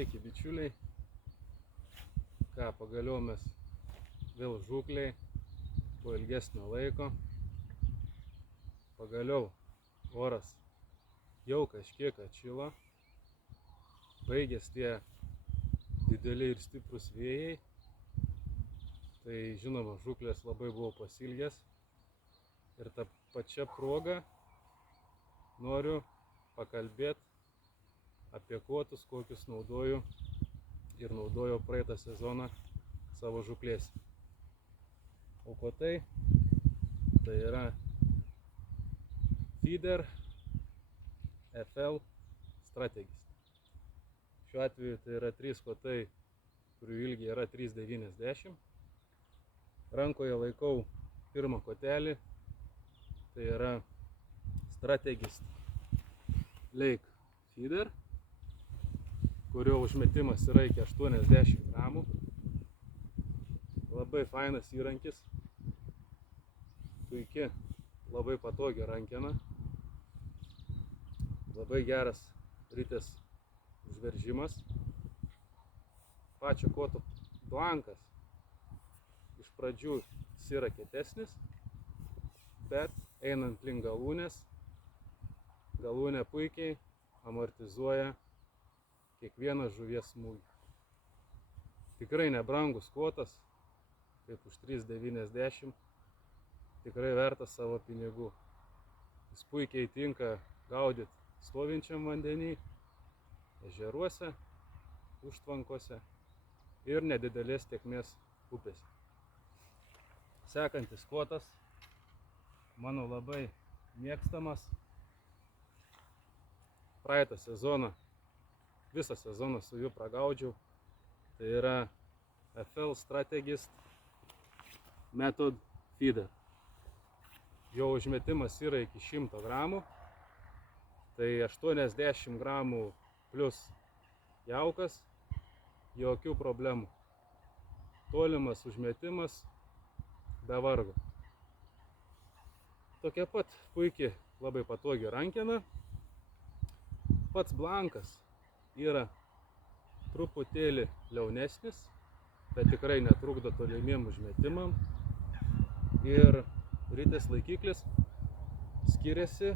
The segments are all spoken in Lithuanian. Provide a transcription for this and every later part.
Sveiki bičiuliai, pagaliau mes vėl žūklėj po ilgesnio laiko. Pagaliau oras jau kažkiek atšilo, baigės tie dideli ir stiprus vėjai. Tai žinoma, žūklės labai buvau pasilgęs ir tą pačią progą noriu pakalbėti apie kotus, kokius naudoju ir naudojau praeitą sezoną savo žūklėse. O kotai tai yra Feeder FL Strategist. Šiuo atveju tai yra 3 kotai, kurių ilgiai yra 3,90. Rankoje laikau pirmą kotelį, tai yra Strategist Lake Feeder, kurio užmetimas yra iki 80 gramų. Labai fainas įrankis, puikia, labai patogia rankena, labai geras ritės užveržimas. Pačio koto blankas iš pradžių yra kietesnis, bet einant link galūnės, galūnė puikiai amortizuoja kiekvieną žuvies smūgį. Tikrai nebrangus kotas, kaip už 3,90, tikrai vertas savo pinigų. Jis puikiai tinka gaudyti stovinčiam vandenį, ežeruose, užtvankose ir nedidelės tėkmės upėse. Sekantis kotas, mano labai mėgstamas. Praeitą sezoną, visą sezoną su juo pragaudžiau. Tai yra FL Strategist Method Feeder. Jo užmetimas yra iki 100 gramų. Tai 80 gramų plus jaukas, jokių problemų. Tolimas užmetimas be vargo. Tokia pat puikiai, labai patogi rankena. Pats blankas yra truputėlį liaunesnis, bet tikrai netrukdo tolimiem užmetimam. Ir ritės laikiklis skiriasi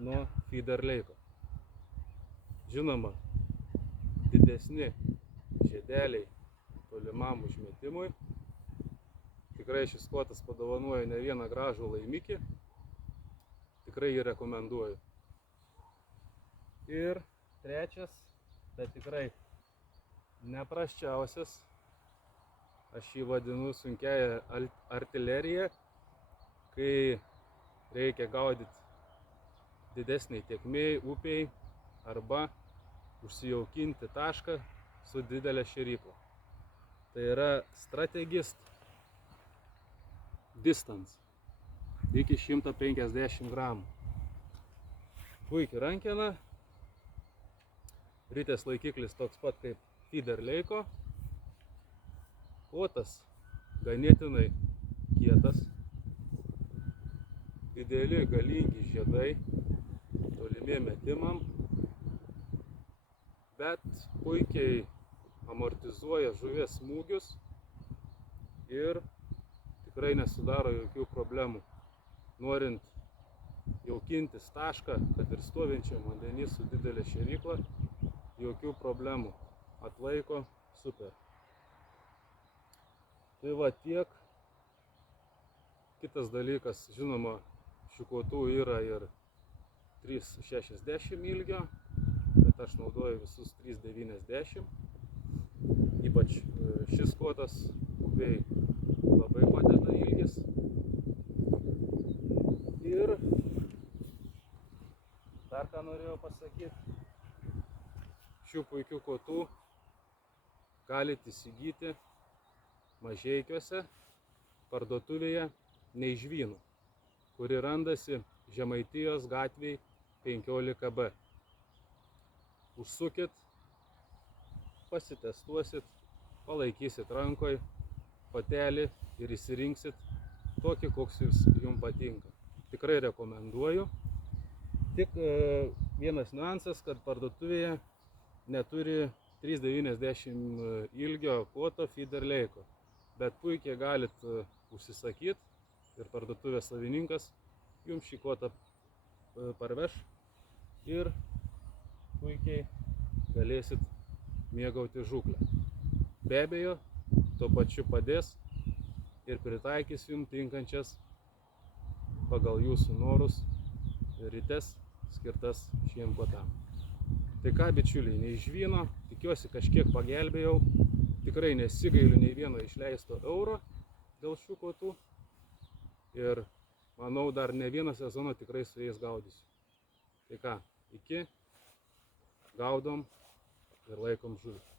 nuo Feeder Lake'o. Žinoma, didesni žiedeliai tolimam užmetimui. Tikrai šis kotas padovanoja ne vieną gražų laimikį. Tikrai jį rekomenduoju. Ir trečias, bet tikrai neprasčiausias, aš jį vadinu sunkiąją artileriją, kai reikia gaudyti didesniai tėkmėj, upėj arba užsijaukinti tašką su didelė šėrykla. Tai yra Strategist Distance iki 150 gramų. Puikiai rankena. Ritės laikiklis toks pat kaip Feeder Lake'o. Kotas ganėtinai kietas. Dideli galingi žiedai tolimiem metimam. Bet puikiai amortizuoja žuvies smūgius ir tikrai nesudaro jokių problemų. Norint jaukintis tašką, kad ir stovinčiam vandenį su didelė šėrykla, jokių problemų. Atlaiko super. Tai va tiek. Kitas dalykas, žinoma, šių kotų yra ir 3,60 ilgio, bet aš naudoju visus 3,90. Ypač šis kotas upėj labai padeda ilgis. Ir dar ką norėjau pasakyti. Šių puikių kotų galite įsigyti Mažeikiuose parduotuvėje Neižvynų, kuri randasi Žemaitijos gatvėj 15B. Užsukit, pasitestuosit, palaikysit rankoj kotelį ir įsirinksit tokį, koks jums patinka. Tikrai rekomenduoju. Tik vienas niuansas, kad parduotuvėje neturi 3,90 ilgio koto feeder leiko, bet puikiai galit užsisakyti ir parduotuvės savininkas jums šį kotą parveš ir puikiai galėsit mėgauti žūklę. Be abejo, tuo pačiu padės ir pritaikys jums tinkančias pagal jūsų norus rites skirtas šiem kotam. Tai ką, bičiuliai, neišvyno, tikiuosi kažkiek pagelbėjau, tikrai nesigailiu nei vieno išleisto euro dėl šių kotų ir manau dar ne vieną sezoną tikrai su jais gaudysiu. Tai ką, iki, gaudom ir laikom žuvį.